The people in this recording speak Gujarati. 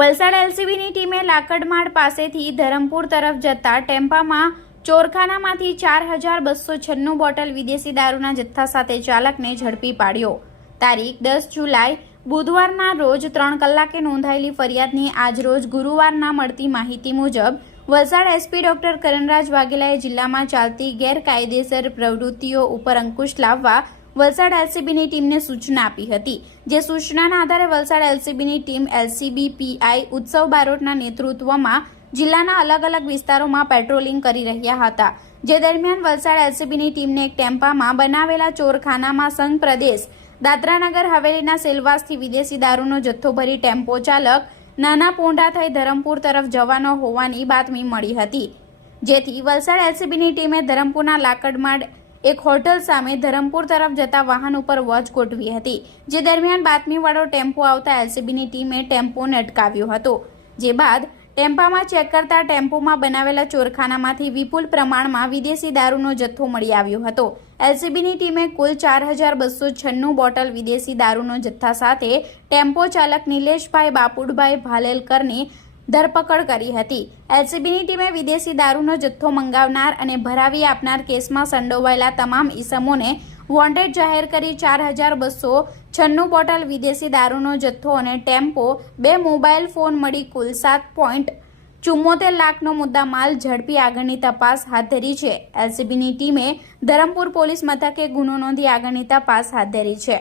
વલસાડ એલસીબીની ટીમે લાકડમાળ પાસેથી ધરમપુર તરફ જતા ટેમ્પામાં ચોરખાનામાંથી ચાર હજાર બસો છન્નું બોટલ વિદેશી દારૂના જથ્થા સાથે ચાલકને ઝડપી પાડ્યો. તારીખ દસ જુલાઈ, બુધવારના રોજ ત્રણ કલાકે નોંધાયેલી ફરિયાદની આજરોજ ગુરુવારના મળતી માહિતી મુજબ, વલસાડ એસપી ડોક્ટર કરણરાજ વાઘેલાએ જિલ્લામાં ચાલતી ગેરકાયદેસર પ્રવૃત્તિઓ ઉપર અંકુશ લાવવા વલસાડ એલસીબીની ટીમને સૂચના આપી હતી, જે સૂચનાના આધારે વલસાડ એલસીબીની ટીમ એલસીબી પીઆઈ ઉત્સવ બારોટના નેતૃત્વમાં જિલ્લાના અલગ અલગ વિસ્તારોમાં પેટ્રોલિંગ કરી રહ્યા હતા. જે દરમિયાન વલસાડ એલસીબીની ટીમને એક ટેમ્પામાં બનાવેલા ચોરખાનામાં સંઘ પ્રદેશ, દાદરાનગર, હવેલીના સેલવાસથી વિદેશી દારૂનો જથ્થો ભરી ટેમ્પો ચાલક, નાના પોંડા થઈ ધરમપુર તરફ જવાનો હોવાની બાતમી મળી હતી. જેથી વલસાડ એલસીબીની ટીમે ધરમપુરના લાકડમાડ એક હોટલ સામે ધરમપુર તરફ જતા વાહન ઉપર વોચ ગોઠવી હતી. જે દરમિયાન બાતમીવાળો ટેમ્પો આવતા એલસીબીની ટીમે ટેમ્પોને અટકાવ્યો હતો. જે બાદ ટેમ્પામાં ચેક કરતા ટેમ્પોમાં બનાવેલા ચોરખાનામાંથી વિપુલ પ્રમાણમાં વિદેશી દારૂનો જથ્થો મળી આવ્યો હતો. એલસીબીની ટીમે કુલ ચાર હજાર બસો છન્નું બોટલ વિદેશી દારૂનો જથ્થા સાથે ટેમ્પો ચાલક નિલેશભાઈ બાપુડભાઈ ભાલેલકરની ધરપકડ કરી હતી. એલસીબીની ટીમે વિદેશી દારૂનો જથ્થો મંગાવનાર અને ભરાવી આપનાર કેસમાં સંડોવાયેલા તમામ ઈસમોને વોન્ટેડ જાહેર કરી ચાર હજાર બસો છન્નું બોટલ વિદેશી દારૂનો જથ્થો અને ટેમ્પો, બે મોબાઈલ ફોન મળી કુલ સાત પોઈન્ટ ચુમ્મોતેર લાખનો મુદ્દા માલ ઝડપી આગળની તપાસ હાથ ધરી છે. એલસીબીની ટીમે ધરમપુર પોલીસ મથકે ગુનો નોંધી આગળની તપાસ હાથ ધરી છે.